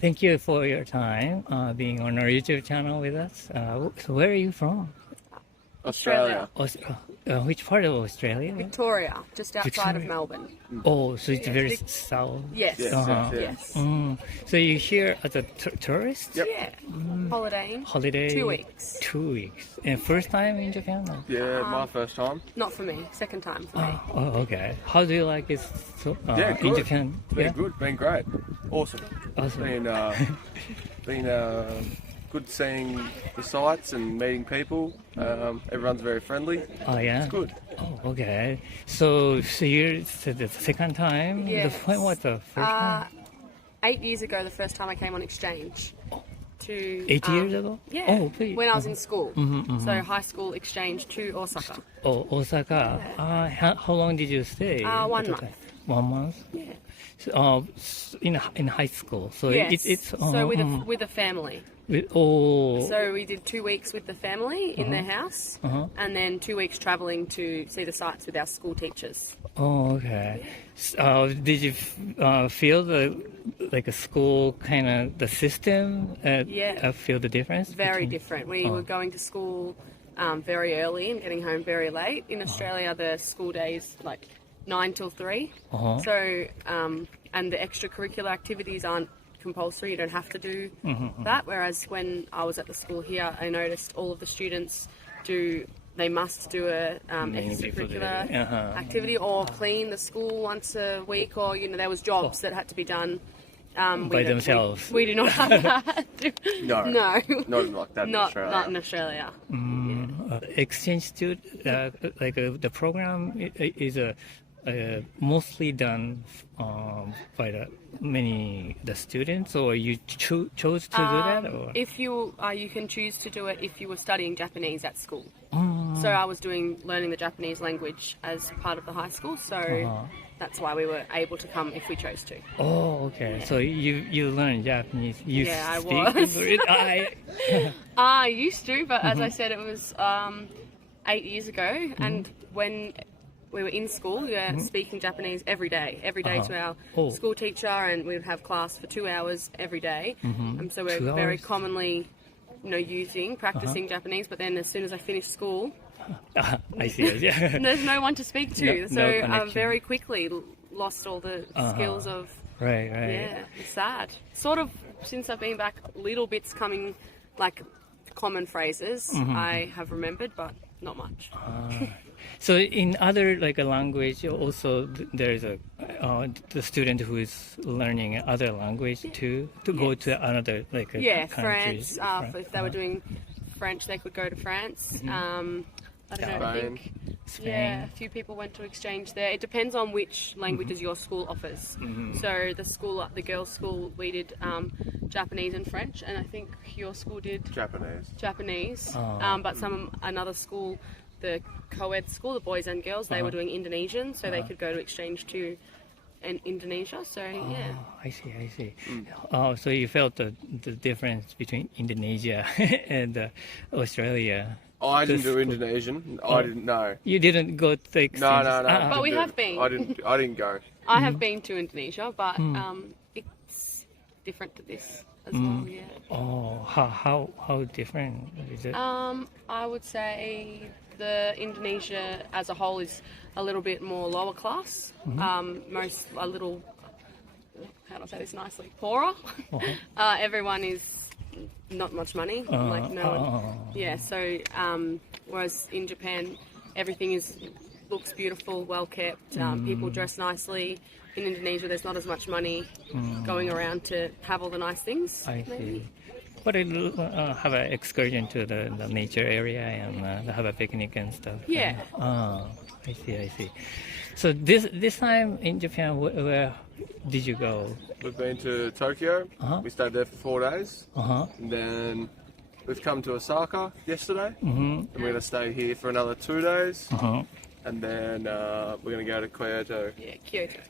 Thank you for your time being on our YouTube channel with us. So where are you from? Australia. Which part of Australia? Victoria, just outside of Victoria. Melbourne. Oh, so it's very south. Yes. Yes, Uh-huh. Yes. So you're here as a tourist? Yep. Yeah. Holidaying. Holiday? 2 weeks. 2 weeks. And first time in Japan? Or? Yeah, my first time. Not for me. Second time for me. Oh, okay. How do you like it Yeah, in good. Japan? Been good, been great. Awesome. Awesome. Been good seeing the sights and meeting people. Everyone's very friendly. Oh, yeah? It's good. Oh, okay. So you're the second time? Yes. When was the first time? 8 years ago, the first time I came on exchange. To 8 years ago? Yeah. Oh, please. When I was in school. So high school exchange to Osaka. Oh, Osaka. How long did you stay? 1 at the month. time? 1 month? Yeah. So, in high school. So Yes. it's So with a family. oh. So we did 2 weeks with the family in their house, and then 2 weeks travelling to see the sights with our school teachers. Oh, okay. Did you feel like a school kind of the system? Yeah. Feel the difference? Very between- different. We were going to school very early and getting home very late. In Australia, the school days like 9 till 3. So and the extracurricular activities aren't compulsory. You don't have to do that. Whereas when I was at the school here, I noticed all of the students they must do a Many people do. extracurricular Uh-huh. activity or clean the school once a week, or there was jobs that had to be done By themselves. We do not have that. No. No. Not like that in Australia. Not in Australia. Exchange student, the program is mostly done by the students, or you chose to do that? Or? If you can choose to do it if you were studying Japanese at school. So I was learning the Japanese language as part of the high school, so that's why we were able to come if we chose to. Oh, okay. So you learn Japanese. You Yeah, I speak was. I used to, but as I said, it was 8 years ago, and when we were in school, we were speaking Japanese every day to our school teacher, and we would have class for 2 hours every day. So we're 2 very hours? commonly, practicing Japanese. But then as soon as I finished school, I see. Yeah. there's no one to speak to, No so I connection. very quickly lost all the skills of. Right. Yeah, it's sad. Sort of since I've been back, little bits coming, like common phrases I have remembered, but not much. So in other language, also there's the student who is learning other language too to go to another country. France. If they were doing French, they could go to France. I don't know. I think Spain. a few people went to exchange there. It depends on which languages your school offers. So the girls' school, we did Japanese and French, and I think your school did Japanese. But another school, the co-ed school, the boys and girls, they were doing Indonesian, so they could go to exchange to Indonesia. So yeah. I see. So you felt the difference between Indonesia and Australia. I didn't do Indonesian. I didn't know. You didn't go to exchange? No. But we have been. I didn't go. I have been to Indonesia, but it's different to this as well. Yeah. Oh, how different is it? I would say the Indonesia as a whole is a little bit more lower class. How do I say this nicely? Poorer. Everyone is not much money. So whereas in Japan, everything looks beautiful, well kept. People dress nicely. In Indonesia, there's not as much money going around to have all the nice things. I see. But have an excursion to the nature area and have a picnic and stuff. Yeah. I see. So this time in Japan, where did you go? We've been to Tokyo. We stayed there for 4 days. And then we've come to Osaka yesterday. And we're going to stay here for another 2 days. And then we're going to go to Kyoto. Yeah,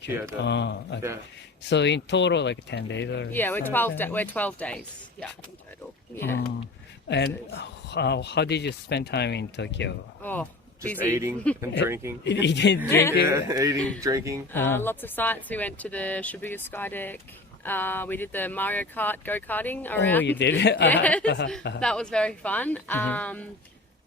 Kyoto. Okay. Yeah. So in total, 10 days or? Yeah, we're 12 days. Yeah, in total. Yeah. And how did you spend time in Tokyo? Oh, Just busy. eating and drinking. Eating, drinking? Yeah, eating, drinking. Lots of sites. We went to the Shibuya Sky Deck. We did the Mario Kart go-karting around. Oh, you did? Yes, that was very fun.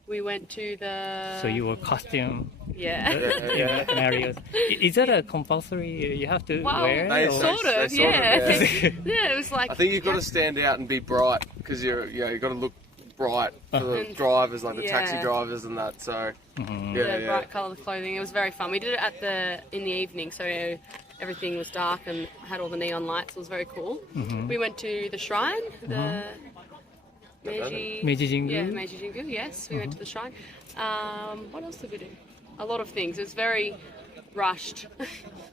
We went to the... So you were costume Yeah. Mario. Is that a compulsory you have to Well, wear? They or- sort of, They sort of, yeah. yeah. Yeah, it was like... I think you've got to stand out and be bright because you've got to look bright for the drivers, like the taxi Yeah. drivers and that. So the bright coloured clothing. It was very fun. We did it in the evening, so everything was dark and had all the neon lights. It was very cool. We went to the shrine, the Meiji Jingu? Yeah, Meiji Jingu. Yes, we went to the shrine. What else did we do? A lot of things. It was very rushed.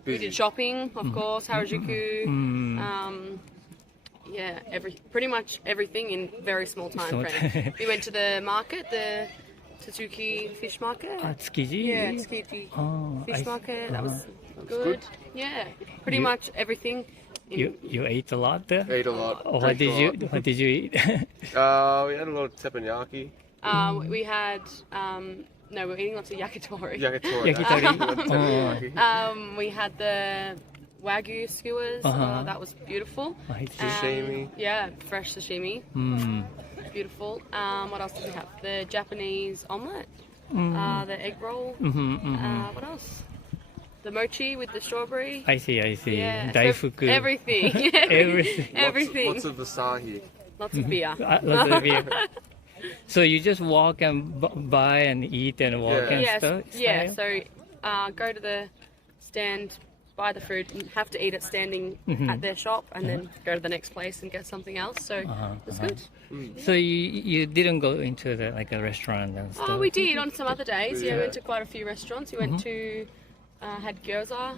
We did shopping, of course, Harajuku. Yeah, pretty much everything in very small time frame. We went to the market, the Tsuzuki fish market. Tsukiji? Yeah, Tsuzuki Oh, fish market. That was good. good. Yeah, pretty much everything. You ate a lot there? eat a lot. Oh, what drink did a lot. you eat? We had a lot of teppanyaki. We had no, we were eating lots of yakitori. Yakitori. Yakitori. Teppanyaki. We had the Wagyu skewers. That was beautiful. I see. Sashimi. Yeah, fresh sashimi. Beautiful. What else did we have? The Japanese omelette. The egg roll. What else? The mochi with the strawberry. I see. Yeah, Daifuku. everything. Everything. Everything. Lots of asahi. Lots of beer. Lots of beer. So you just walk and buy and eat and walk Yeah. and Yes, stuff? yeah. So go to the stand, buy the food, and have to eat it standing at their shop, and then go to the next place and get something else. So it's good. So you didn't go into a restaurant and stuff? Oh, we did on some other days. Yeah, we Yeah. went to quite a few restaurants. We went to had gyoza.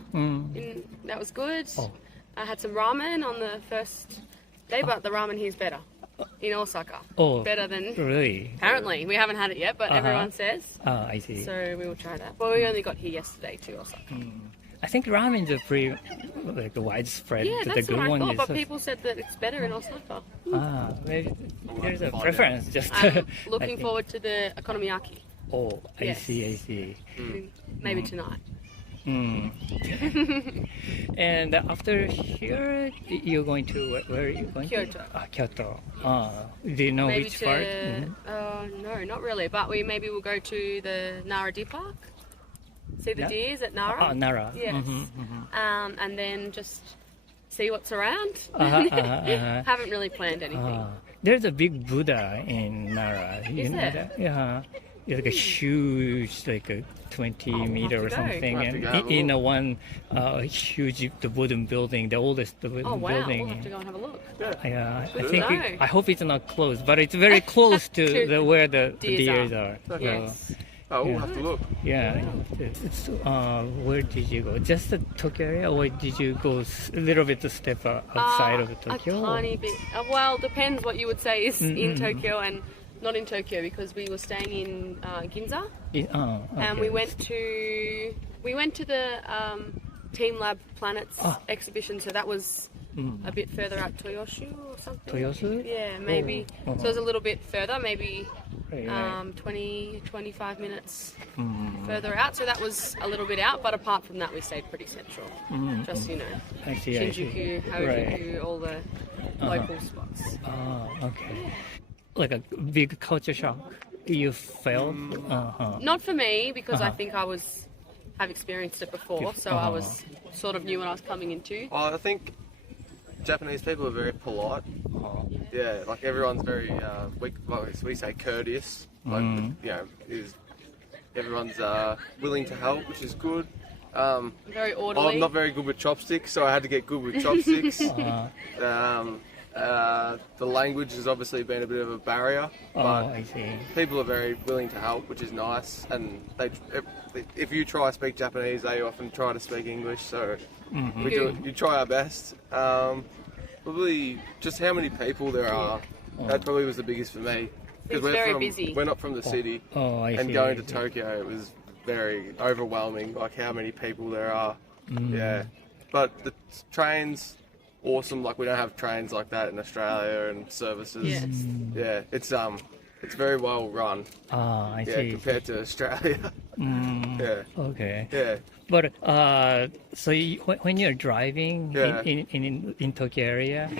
That was good. Oh. I had some ramen on the first day, but the ramen here is better in Osaka. Oh, Better than really? apparently. We haven't had it yet, but everyone says. Oh, I see. So we will try that. But we only got here yesterday to Osaka. I think ramen is a pretty widespread. Yeah, the that's good what I one thought. is. But people said that it's better in Osaka. Maybe there's a preference. Just I'm I looking think. forward to the okonomiyaki. Oh, I Yes. see. Maybe tonight. And after here, you're going to where are you going Kyoto. to? Kyoto. Do you know Maybe which to part? no, not really. But maybe we'll go to the Nara Deer Park. See the deers at Nara. Nara. Yes. And then just see what's around. Uh-huh. Haven't really planned anything. There's a big Buddha in Nara. You Is know there? that? Yeah. It's like a huge, like a 20-meter we'll or have to go. something, We'll have to and go have a in look. one huge the wooden building, the oldest wooden Oh wow, building. we'll have to go and have a look. Yeah, I to think know. I hope it's not closed, but it's very close to To where the deers deers are. So, Yes. Oh, we'll have to look. yeah. Where did you go? Just the Tokyo area, or did you go a little bit to step outside of Tokyo? A tiny bit. Well, depends what you would say is in Tokyo and not in Tokyo, because we were staying in Ginza, and we went to the Team Lab Planets exhibition. So that was a bit further out, Toyoshu or something. Toyosu? Yeah, maybe. So it was a little bit further, maybe Right. 25 minutes further out. So that was a little bit out, but apart from that, we stayed pretty central. Just, I see. Shinjuku, Harajuku, all the local spots. Okay. Like a big culture shock you felt? Not for me, because I think I've experienced it before, so I was sort of knew what I was coming into. I think Japanese people are very polite. Yeah, like everyone's very, we say courteous. Like, everyone's willing to help, which is good. Very orderly. I'm not very good with chopsticks, so I had to get good with chopsticks. The language has obviously been a bit of a barrier, but I see. people are very willing to help, which is nice. And if you try to speak Japanese, they often try to speak English. So we try our best. Probably just how many people there are. That probably was the biggest for me. It's very busy. We're not from the city, I and see. going to Tokyo, it was very overwhelming. Like how many people there are. Yeah, but the trains. Awesome, like we don't have trains like that in Australia and services. Yes. Yeah, it's very well run. I Yeah, see. compared to Australia. Yeah. Okay. Yeah. But so when you're driving Yeah. in Tokyo area,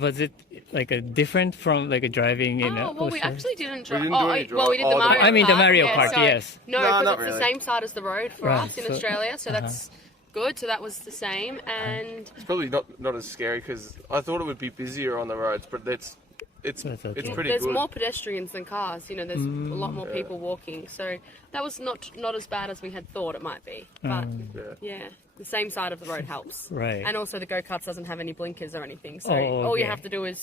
was it like a different from like a driving in? Well, we actually didn't drive. didn't do any Well, we did the drive. Mario Kart. I mean the Mario Kart, so, yes. No, No, because not it's really. the same side as the road for Right, us in so- Australia, so that's good. So that was the same, and It's probably not as scary because I thought it would be busier on the roads, but it's That's okay. it's pretty there's good. more pedestrians than cars. You know, there's a lot more people walking, so that was not as bad as we had thought it might be. But yeah, the same side of the road helps. Right. And also the go-karts doesn't have any blinkers or anything, so Oh, all you okay. have to do is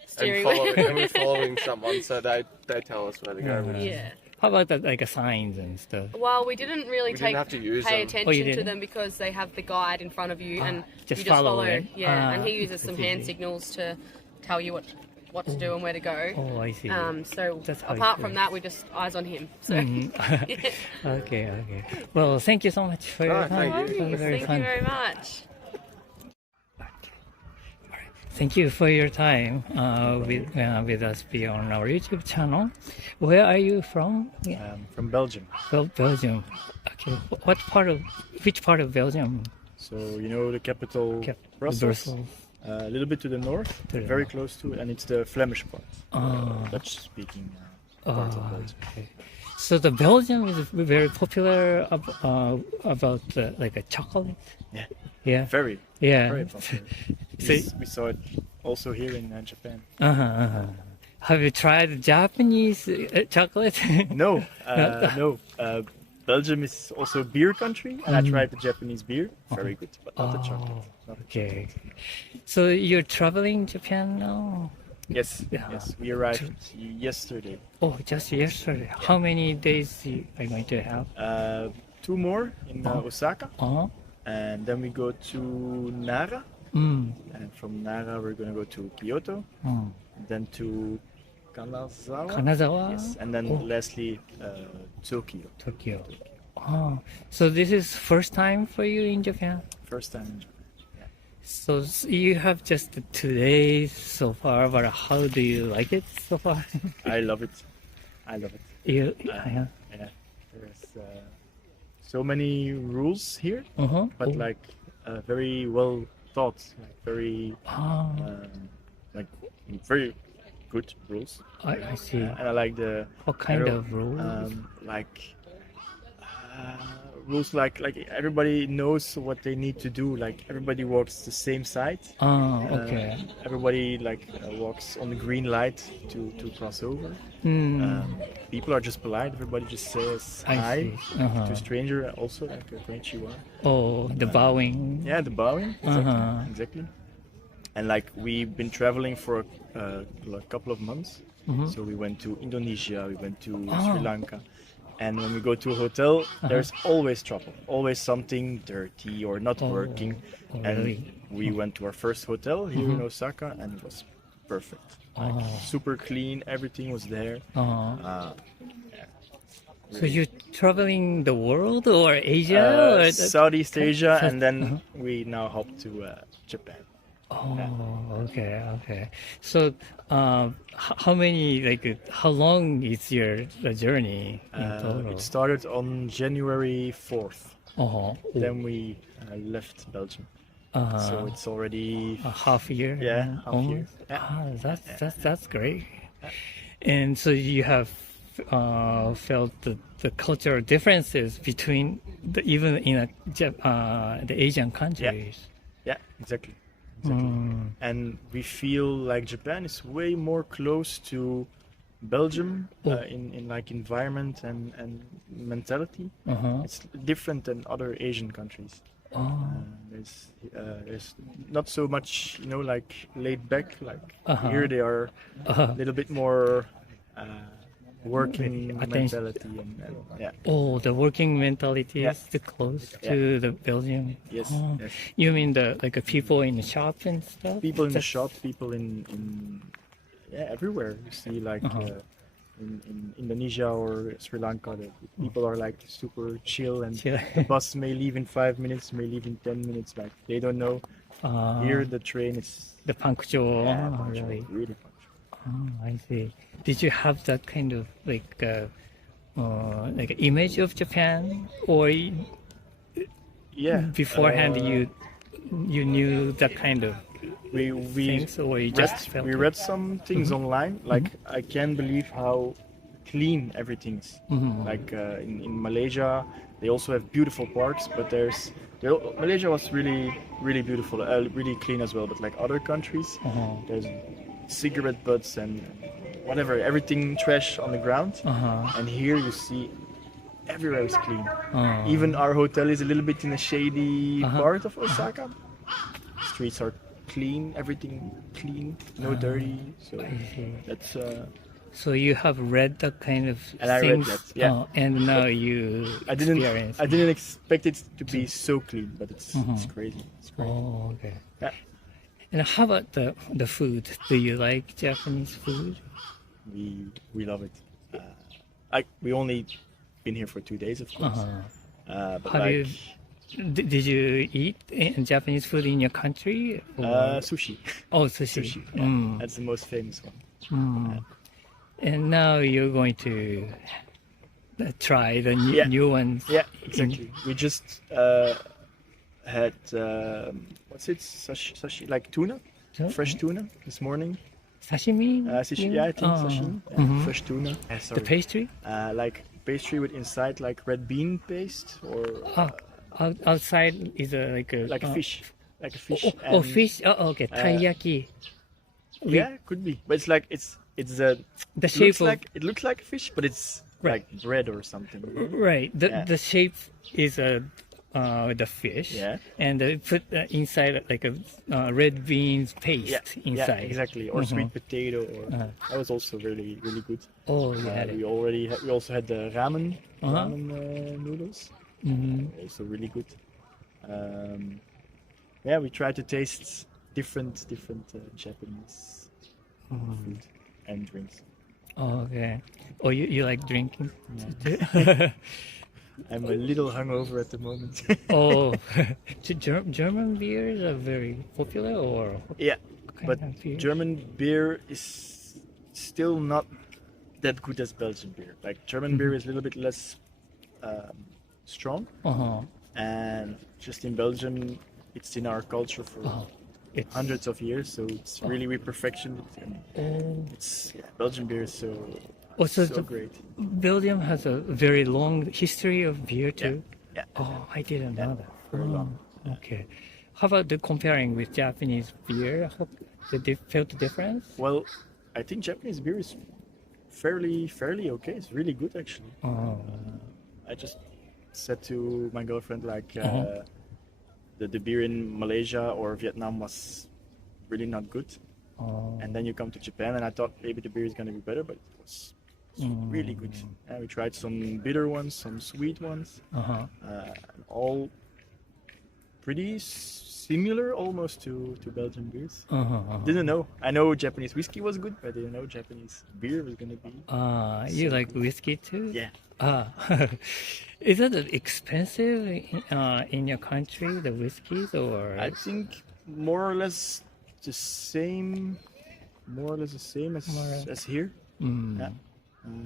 and steering we're following someone, so they tell us where to go. Yeah. How about the, like signs and stuff? Well, we didn't really We didn't have to use pay them. attention Oh, you to didn't? them because they have the guide in front of you, and just you just follow follow. it. Yeah, and he Ah, uses some that's hand easy. signals to tell you what to do and where to go. Oh, I see. So That's how it apart from works. that, we just eyes on him. So Okay. Well, thank you so much for your Oh, time. thank you. It was very thank fun. you very much. Thank you for your time with us via on our YouTube channel. Where are you from? From Belgium. Belgium. Okay. Which part of Belgium? So you know the capital Brussels, Brussels. a little bit to the north, To the very north. close to it, and it's the Flemish part, Dutch-speaking part of Belgium. Okay. So the Belgium is very popular about like a chocolate. Yeah, Yeah. very Yeah. popular. So- We saw it also here in Japan. Have you tried Japanese chocolate? No, no. Belgium is also a beer country, and I tried the Japanese beer. Very good, but not the chocolate. Not the Okay. So you're traveling Japan now? Yes, Yeah. yes. We arrived yesterday. Oh, just yesterday. How many days are you going to have? 2 more in Osaka, Uh-huh. and then we go to Nara. Mm. And from Nara, we're going to go to Kyoto, then to Kanazawa. Kanazawa? Yes, and then Oh. lastly, Tokyo. Tokyo. Oh, so this is first time for you in Japan? First time in Japan. So you have just 2 days so far, but how do you like it so far? I love it. I love it. Yeah. Yeah, there's so many rules here, Uh-huh. but Oh. like very well thought, like very like very good rules. I see. And I like the What kind of rules? like rules like everybody knows what they need to do. Like everybody walks the same side. Okay. Everybody like walks on the green light to cross over. People are just polite. Everybody just says I hi see. Uh-huh. to a stranger. Also like a konnichiwa. Oh, the bowing. Yeah, the bowing. Exactly. Uh-huh. Exactly. And like we've been traveling for a couple of months. So we went to Indonesia. We went to Sri Lanka. And when we go to a hotel, there's always trouble, always something dirty or not working. And really? we went to our first hotel here in Osaka, and it was perfect. Like, super clean, everything was there. So you're traveling the world or Asia? or Southeast Asia, and then we now hop to Japan. Oh, okay. So, how many how long is your journey in total? It started on January 4th. Then Oh, we left Belgium. So it's already a half year. Yeah, half year. Ah, that's great. And so you have felt the cultural differences between even in the Asian countries. Yeah, exactly. And we feel like Japan is way more close to Belgium in like environment and mentality. It's different than other Asian countries. There's not so much, like laid back. Like here they are a little bit more working Attention. mentality and yeah. Oh, the working mentality is too close to the Belgium. Yes, Oh. yes. You mean the people in the shop and stuff? People in the shop, people in everywhere. You see like in Indonesia or Sri Lanka, the people are like super chill, and Chill. the bus may leave in 5 minutes, may leave in 10 minutes. Like they don't know. Here the train is The punctual. punctual, Really? really punctual. Oh, I see. Did you have that kind of like an image of Japan, or Yeah. beforehand you knew that kind of we things, or you just felt we it? read some things online. Like I can't believe how clean everything is. Like in Malaysia, they also have beautiful parks, but Malaysia was really beautiful, really clean as well. But like other countries, there's cigarette butts and whatever, everything trash on the ground. And here you see everywhere is clean. Even our hotel is a little bit in a shady part of Osaka. Streets are clean, everything clean, no dirty. So that's. So you have read that kind of And I read things, that, yeah. And now you I didn't experience. expect it to be so clean, but it's crazy. It's crazy. Oh, okay. Yeah. And how about the food? Do you like Japanese food? We love it. We only been here for 2 days, of course. But Have like you? Did you eat Japanese food in your country? sushi. Oh, sushi. Sushi. Yeah. That's the most famous one. And now you're going to try the new ones. Yeah, exactly. We just had what's it? Sashi, like tuna, fresh tuna this morning. Sashimi? Yeah, I think sashimi. Yeah, fresh tuna. The pastry? Like pastry with inside like red bean paste or Outside is like a fish, like a fish. Oh, fish. Oh, okay. Taiyaki. Yeah, could be, but it's like it's the shape of it looks like a fish, but it's like bread or something. Right. The shape is the fish. Yeah. And they put inside like a red beans paste inside. Yeah, exactly. Or sweet potato. Or that was also really good. Oh, yeah. We also had the ramen noodles. Also really good. We tried to taste different Japanese food and drinks. Oh, okay. Oh, you like drinking? I'm a little hungover at the moment. Oh, German beers are very popular, or Yeah, kind but of beer? German beer is still not that good as Belgian beer. Like German beer is a little bit less strong, and just in Belgium, it's in our culture for hundreds of years, so it's really we perfectioned it. And Belgian beer is so great. Belgium has a very long history of beer too. Yeah. Oh, I didn't know that. Very long. Okay. How about the comparing with Japanese beer? Did you feel the difference? Well, I think Japanese beer is fairly okay. It's really good actually. I just said to my girlfriend like the beer in Malaysia or Vietnam was really not good. And then you come to Japan and I thought maybe the beer is going to be better, but it was really good. And we tried some bitter ones, some sweet ones, all pretty similar almost to Belgian beers. Didn't know. I know Japanese whiskey was good, but I didn't know Japanese beer was going to be. You like whiskey too? Yeah. Is it expensive in your country, the whiskeys, or? I think more or less the same as here. Yeah.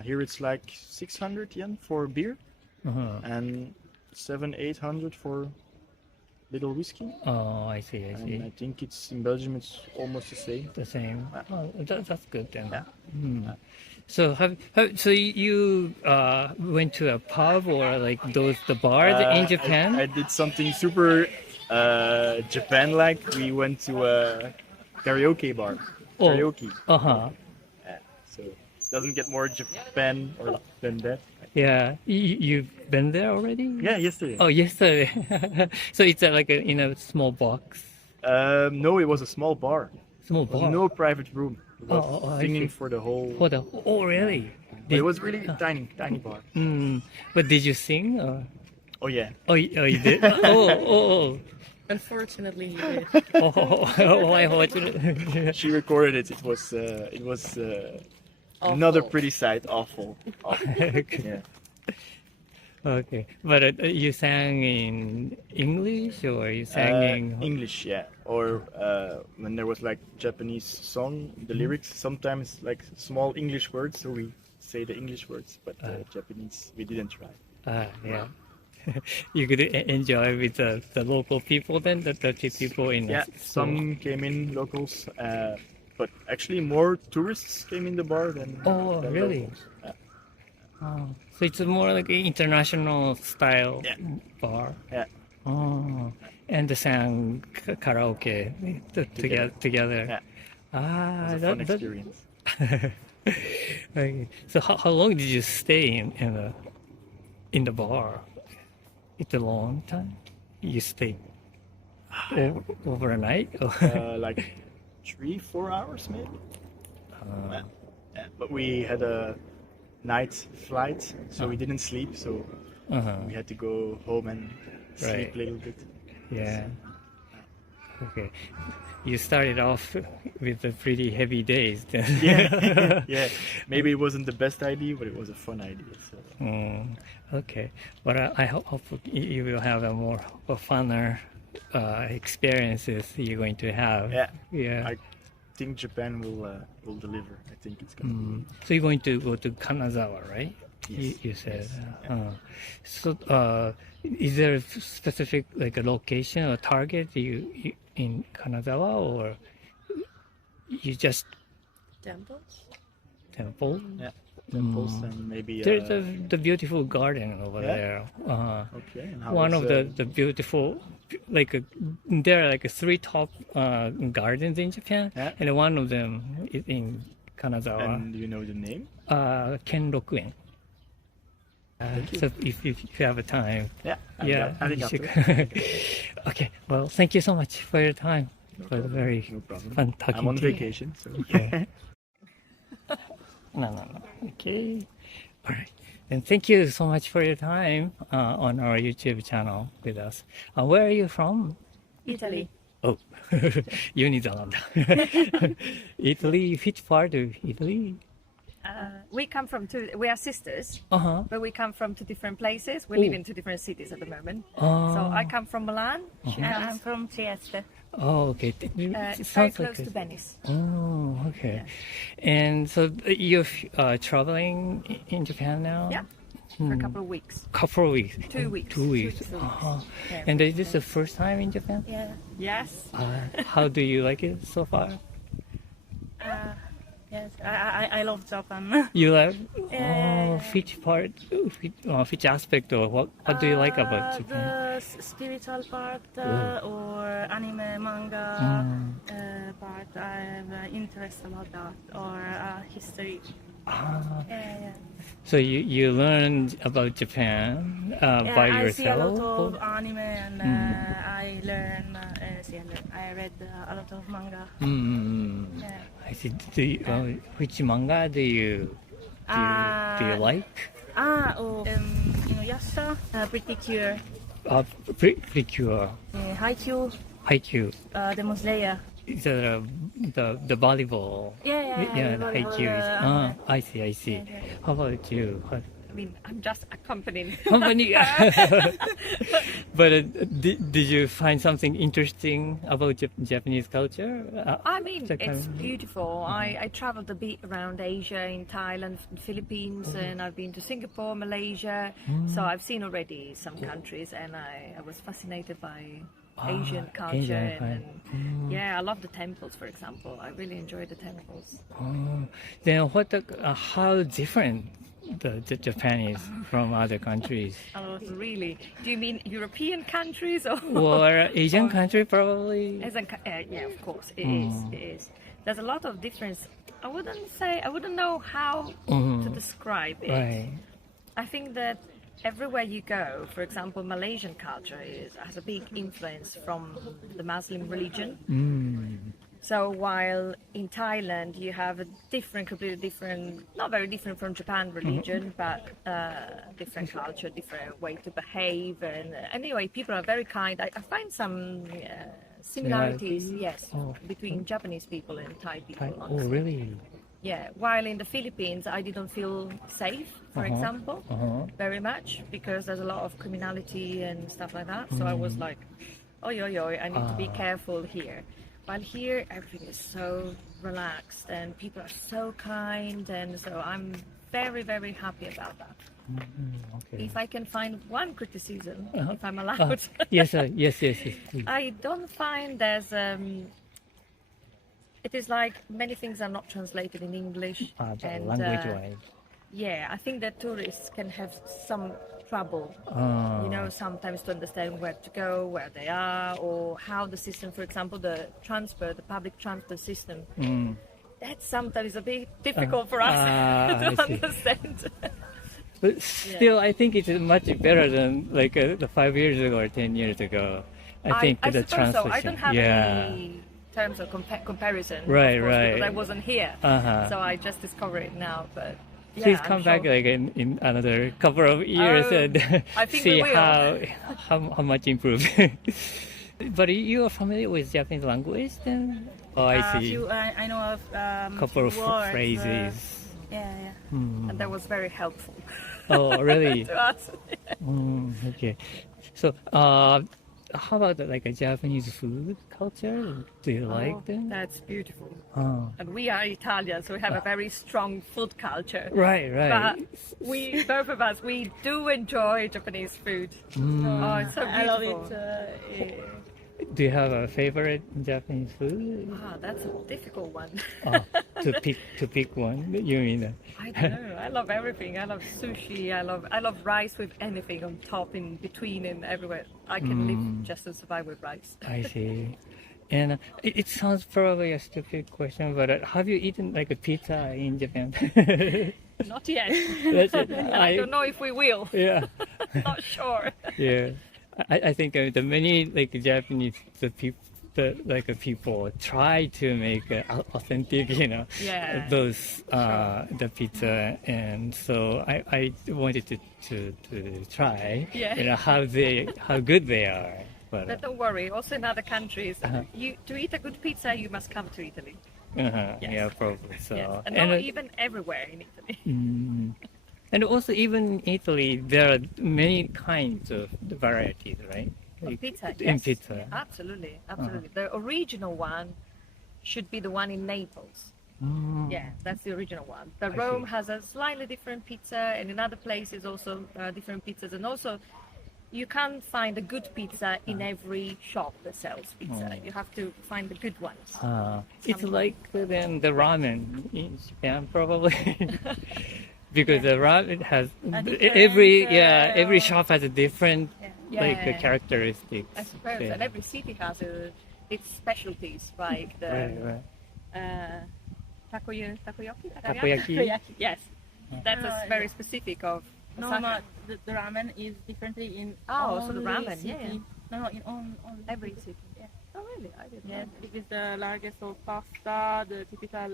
Here it's like 600 yen for beer and 700-800 for little whiskey. Oh, I see. And I think it's in Belgium it's almost the same. The same. Oh, that's good then. Yeah. So so you went to a pub or like the bars in Japan? I did something super Japan-like. We went to a karaoke bar. Karaoke. Yeah, so it doesn't get more Japan than that. Yeah, you've been there already? Yeah, yesterday. Oh, yesterday. So it's like in a small box. No, it was a small bar. Small There was bar. no private room. It was I singing see. for the whole. Oh, really? But it was really tiny bar. But did you sing? Or? Oh yeah. Oh, you did? Oh. Unfortunately, he did. Why? She recorded it. It was another pretty sight. Awful. Yeah. Okay, but you sang in English or you sang in English, yeah. Or when there was like Japanese song, the lyrics sometimes like small English words, so we say the English words, but Japanese we didn't try. Yeah. You could enjoy with the local people then, the Turkish people in Yeah, some came in locals, but actually more tourists came in the bar than really? locals. Yeah. Oh, so it's more like an international style bar. Yeah. Oh, and the sang karaoke together. Yeah. Ah, It was a fun experience. Okay. So how long did you stay in the bar? It's a long time. You stay overnight? Like 3-4 hours maybe. But we had a night flight, so we didn't sleep. So we had to go home and sleep a little bit. Yeah. Okay. You started off with the pretty heavy days then. Yeah. Maybe it wasn't the best idea, but it was a fun idea. So. Okay. But I hope you will have a more funner experiences you're going to have. Yeah. I think Japan will deliver. I think it's going to. So you're going to go to Kanazawa, right? Yes. You said. Yes. So is there a specific like a location or target you in Kanazawa, or you just temple? Yeah. Temples and maybe there's the beautiful garden over there. Okay. And One of the beautiful, like there are like 3 top gardens in Japan, and one of them is in Kanazawa. And do you know the name? Kenrokuen. So if you have a time, I think you should. Okay. Well, thank you so much for your time. It was very fun talking I'm on to you. vacation, so. Yeah. No. Okay. All right. And thank you so much for your time on our YouTube channel with us. Where are you from? Italy. Oh, you need a lot. Italy. Which part of Italy? We are sisters, but we come from 2 different places. We live in 2 different cities at the moment. So I come from Milan, and I'm from Trieste. Oh, okay. It's very close to Venice. Oh, okay. And so you're traveling in Japan now? Yeah, for a couple of weeks. Couple of weeks. 2 weeks. 2 weeks. Yeah. And is this the first time in Japan? Yeah. Yes. How do you like it so far? Yes, I love Japan. You like? Yeah. Which part? Which aspect or what do you like about Japan? The spiritual part or anime, manga part. I have interest about that or history. So you learned about Japan by yourself? I see a lot of anime and I learn. I read a lot of manga. I see. Which manga do you like? Inuyasha, Pretty Cure, Pretty Cure. Haikyuu, Demon Slayer. Is that the volleyball? Yeah, the Haikyuu. I see. Yeah. How about you? I mean, I'm just accompanying. Company. But did you find something interesting about Japanese culture? I mean, it's beautiful. I traveled a bit around Asia, in Thailand, Philippines, and I've been to Singapore, Malaysia. So I've seen already some countries, and I was fascinated by Asian culture. And I love the temples, for example. I really enjoy the temples. Then how different the Japan is from other countries? Oh, really? Do you mean European countries or Asian country probably? Yeah, of course it is. It is. There's a lot of difference. I wouldn't know how to describe it. Right. I think that everywhere you go, for example, Malaysian culture has a big influence from the Muslim religion. So while in Thailand you have a completely different, not very different from Japan religion, but different culture, different way to behave, and anyway, people are very kind. I find some similarities, between Japanese people and Thai people. Oh, really? Yeah, while in the Philippines I didn't feel safe, for example, very much, because there's a lot of criminality and stuff like that. So I was like, I need to be careful here. While here everything is so relaxed, and people are so kind, and so I'm very, very happy about that. Okay. If I can find one criticism, if I'm allowed, Yes, yes. Please. I don't find there's. It is like many things are not translated in English, The language-wise. yeah, I think that tourists can have some trouble, sometimes to understand where to go, where they are, or how the system, for example, the public transport system, that sometimes is a bit difficult for us to understand. But still, I think it's much better than like the 5 years ago or 10 years ago. I think I the suppose translation. so. I don't have any terms of comparison, Right, of course, right. because I wasn't here, so I just discovered it now. But yeah, Please I'm come back sure. like in another couple of years and I think see we will. how much improved. But you are familiar with Japanese language then? Oh, I see. I know of Couple of few words, phrases. Yeah. And that was very helpful Oh, really? to us. Okay. So, how about like a Japanese food culture? Do you like them? That's beautiful. Oh. And we are Italian, so we have a very strong food culture. Right. But we, both of us, we do enjoy Japanese food. Oh, it's so beautiful. I love it. Do you have a favorite Japanese food? That's a difficult one. To pick one, you mean? I don't know. I love everything. I love sushi. I love rice with anything on top, in between, and everywhere. I can live just to survive with rice. I see. And it sounds probably a stupid question, but have you eaten like a pizza in Japan? Not yet. That's it. I don't know if we will. Yeah. Not sure. Yeah. I think the many like Japanese people try to make authentic, Yeah. those the pizza, and so I wanted to try, Yeah. how good they are. But don't worry. Also in other countries, to eat a good pizza, you must come to Italy. Yeah, probably so. Yes. And not even everywhere in Italy. And also, even in Italy, there are many kinds of varieties, right? Like, Pizza, in yes. pizza. Yeah, absolutely. The original one should be the one in Naples. Yeah, that's the original one. The Rome has a slightly different pizza, and in other places also different pizzas. And also, you can't find a good pizza in every shop that sells pizza. You have to find the good ones. It's like then the ramen in Japan, probably. Because the ramen has every shop has a different characteristics. I suppose, Yeah. and every city has its specialties, like the takoyaki. Takoyaki? Yes, that's very specific of Osaka. No, the ramen is differently in so the only ramen, city. yeah. No, in on Every city. Yeah. Oh really? I didn't know. It is the largest of pasta, the typical.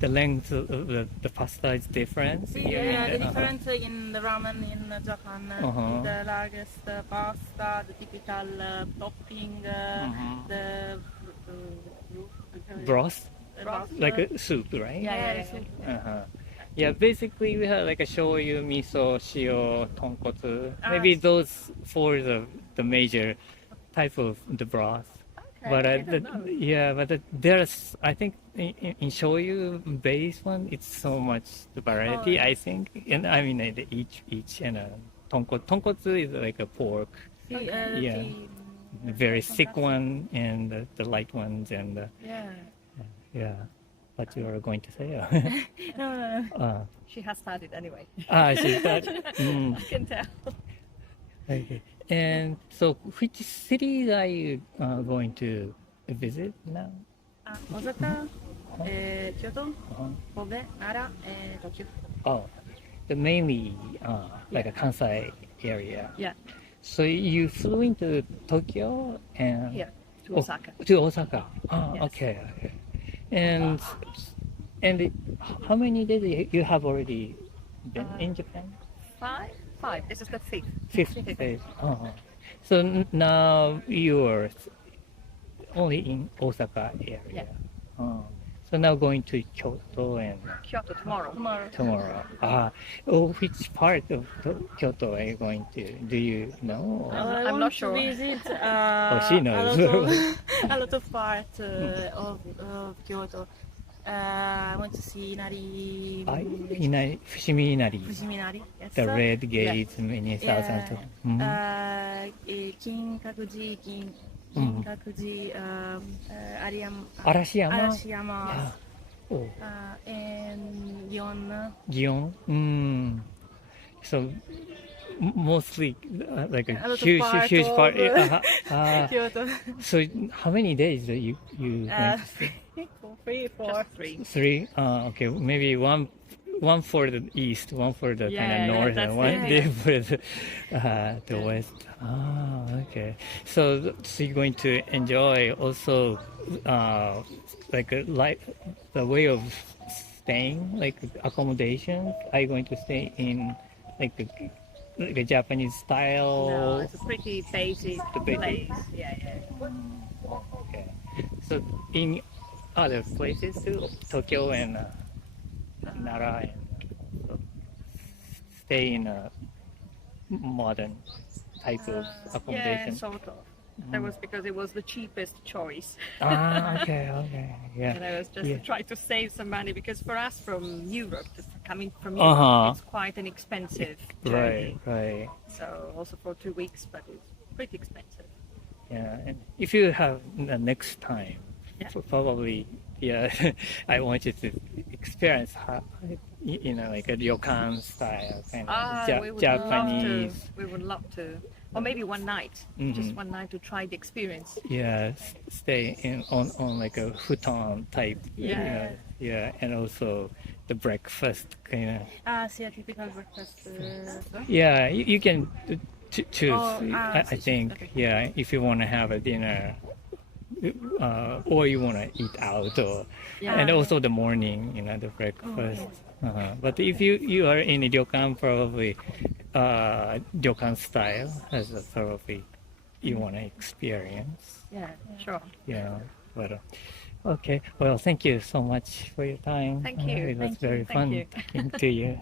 The length of the pasta is different. The difference in the ramen in Japan, the largest pasta, the typical topping, the Broth, broth, like a soup, right? Yeah. Yeah, basically we have like a shoyu, miso, shio, tonkotsu. Maybe those four are the major type of the broth. But there's, I think in shoyu base one, it's so much the variety. I think, and I mean each and tonkotsu is like a pork. Yeah, the very thick one and the light ones and yeah. What you are going to say? No. She has studied anyway. She said. I can tell. Okay. And so, which cities are you going to visit now? Osaka, Kyoto, Kobe, Nara, and Tokyo. Oh, the mainly like a Kansai area. Yeah. So you flew into Tokyo and Here to Osaka. To Osaka. Oh, Yes. okay. And how many days you have already been in Japan? 5. This is the 5th. Fifth days. So now you're only in Osaka area. Yeah. So now going to Kyoto and Kyoto tomorrow. tomorrow. Which part of Kyoto are you going to? Do you know? I'm not sure. Visit, she knows. A lot of parts of Kyoto. I want to see Inari. Fushimi Inari. Fushimi Inari. Yes. The red gates, many thousands. Kinkakuji, Arashiyama. Arashiyama. Oh. And Gion. So mostly like a lot of huge part part. of Kyoto. So how many days are you going to stay? 3, 4. Three. Okay, maybe one for the east, one for the kind of north, and one day for the west. Okay. So you're going to enjoy also like the way of staying, like accommodation. Are you going to stay in like a Japanese style? No, it's a pretty basic place. Yeah. Okay. So in other places too, Tokyo and Nara, and so stay in a modern type of accommodation. Yeah, sort of. That was because it was the cheapest choice. Okay, yeah. And I was just trying to save some money because for us from Europe, coming from Europe, it's quite an expensive journey. Right. So also for 2 weeks, but it's pretty expensive. Yeah, and if you have the next time, so probably, I want you to experience how, like a ryokan style kind of we would Japanese. Love to. We would love to. Or maybe one night, just one night to try the experience. Yeah, stay on like a futon type. Yeah, and also the breakfast kind of. Typical breakfast. Yeah, you can choose. I think. Okay. Yeah, if you want to have a dinner. Or you want to eat out, and also the morning, the breakfast. But if you are in a ryokan, probably ryokan style as a probably you want to experience. Yeah, sure. Yeah, but okay. Well, thank you so much for your time. Thank you. It was Thank you. very Thank fun you. talking to you.